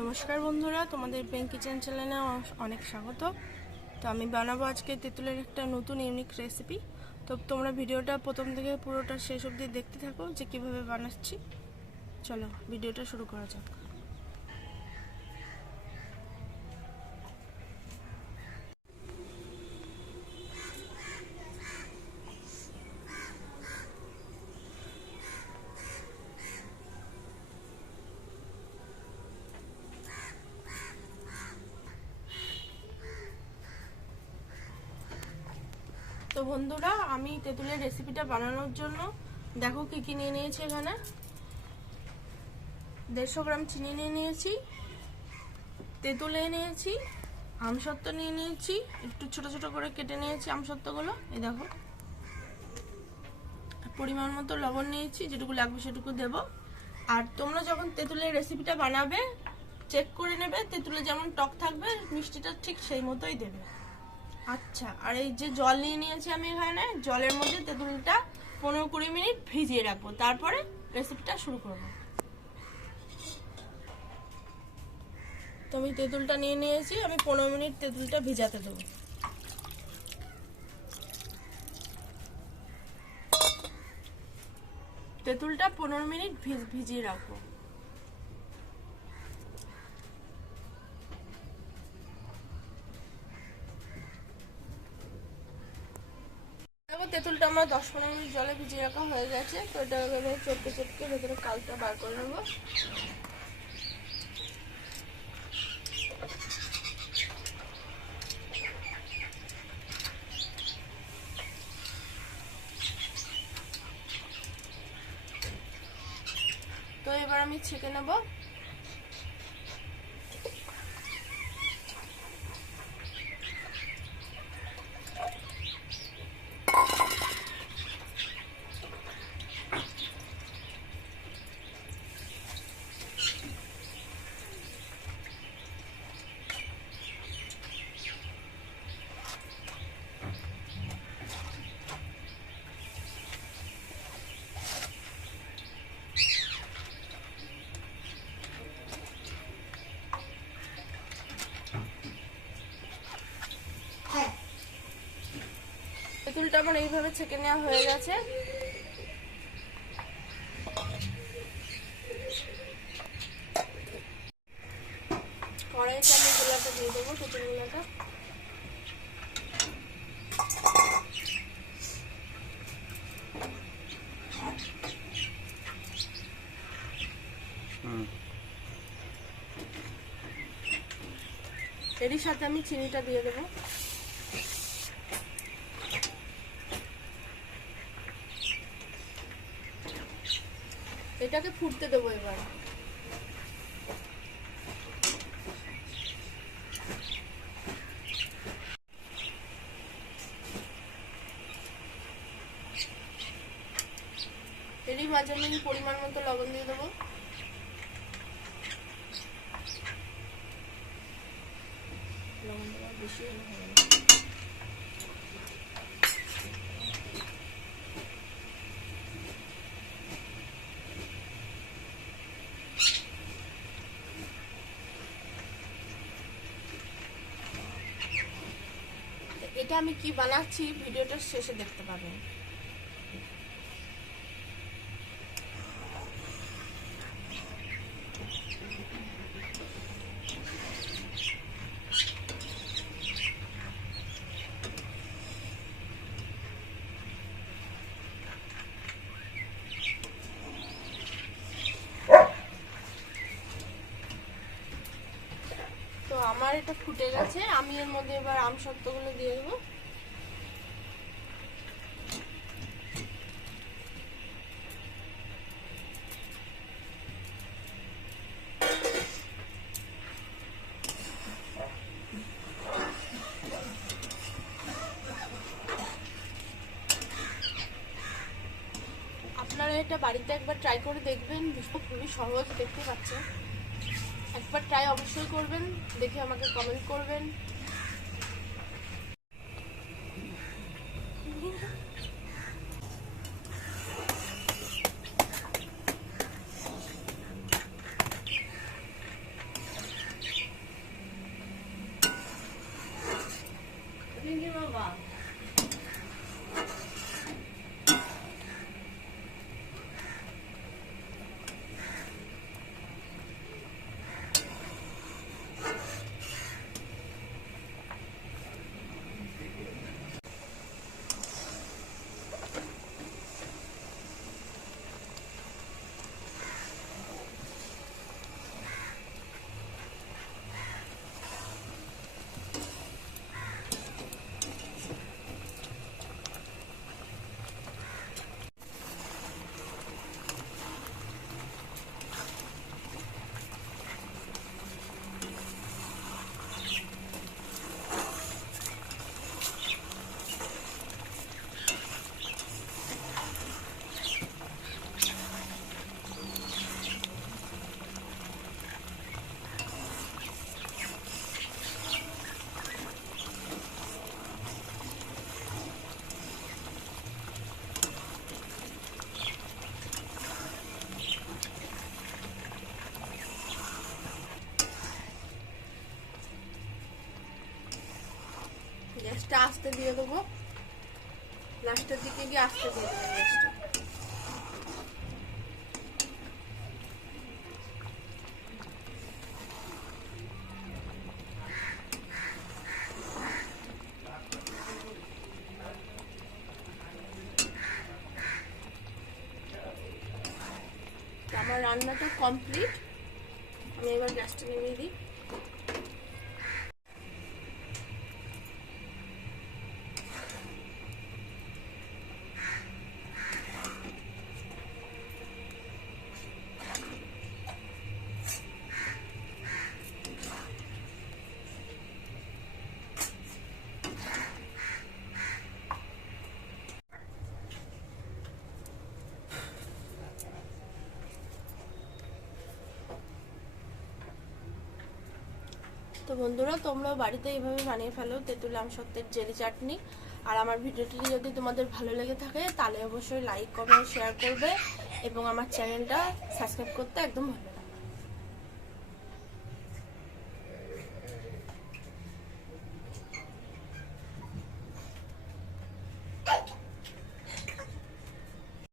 নমস্কার বন্ধুরা, তোমাদের ব্যাংক কিচেন চ্যানেলে অনেক স্বাগত। তো আমি বানাবো আজকে তেঁতুলের একটা নতুন ইউনিক রেসিপি। তো তোমরা ভিডিওটা প্রথম থেকে পুরোটা শেষ অবধি দেখতে থাকো যে কিভাবে বানাচ্ছি। চলো ভিডিওটা শুরু করা যাক। তো বন্ধুরা, আমি তেঁতুলের রেসিপিটা বানানোর জন্য দেখো কি কি নিয়ে নিয়েছি। এখানে 150 গ্রাম চিনি নিয়ে নিয়েছি, তেঁতুল নিয়ে নিয়েছি, আমসত্ত্ব নিয়ে নিয়েছি, একটু ছোট ছোট করে কেটে নিয়েছি আমসত্ত্বগুলো। এই দেখো, পরিমাণ মতো লবণ নিয়েছি, যেটুকু লাগবে সেটুকু দেব। আর তোমরা যখন তেঁতুলের রেসিপিটা বানাবে চেক করে নেবে তেঁতুলে যেমন টক থাকবে মিষ্টিটা ঠিক সেই মতোই দেবে। আচ্ছা, আর এই যে জল নিয়ে নিয়েছি আমি, এখানে জলের মধ্যে তেঁতুলটা 15-20 মিনিট ভিজিয়ে রাখবো, তারপরে রেসিপিটা শুরু করব। তো আমি তেঁতুলটা নিয়ে নিয়েছি, আমি 15 মিনিট তেঁতুলটা ভিজাতে দেবো। তেঁতুলটা 15 মিনিট ভিজিয়ে রাখবো। তেঁতুলটা আমার 10-15 মিনিট জলে ভিজিয়ে রাখা হয়ে গেছে। তো এটা চটকে চটকে ভেতরে কালটা বার করে নেবো। তো এবার আমি ছেঁকে নেব। তেঁতুলটা আমার এইভাবে ছেঁকে নেওয়া হয়ে গেছে। কড়াইতে আমি গোলাটা দিয়ে দেবো, তেঁতুল গোলাটা। এরই সাথে আমি চিনিটা দিয়ে দেবো। এটাকে ফুটতে দেবো এবার। এরই মাঝে আমি পরিমাণ মতো লবণ দিয়ে দেবো। লবণ দেওয়া বেশি হলে হবে না। এটা আমি কি বানাচ্ছি ভিডিওটা শেষে দেখতে পাবেন। তো আমার এটা ফুটে গেছে, আমি এর মধ্যে এবার আমসত্ত্বগুলো দিয়ে দেবো। আপনারা এটা বাড়িতে একবার ট্রাই করে দেখবেন, খুবই সহজ, দেখতে পাচ্ছেন। একবার ট্রাই অবশ্যই করবেন, দেখে আমাকে কমেন্ট করবেন। গ্যাসটা আস্তে দিয়ে দেবো, লাস্টের দিকে গিয়ে আস্তে দিয়ে দেবো গ্যাসটা। আমার রান্নাটা কমপ্লিট, আমি এবার গ্যাসটা নিভিয়ে দিই। তো বন্ধুরা, তোমরাও বাড়িতে এইভাবে বানিয়ে ফেলো তেঁতুল আমসত্ত্বের জেলি চাটনি। আর আমার ভিডিওটি যদি তোমাদের ভালো লেগে থাকে তাহলে অবশ্যই লাইক, কমেন্ট, শেয়ার করবে এবং আমার চ্যানেলটা সাবস্ক্রাইব করতে একদম ভুলবে না।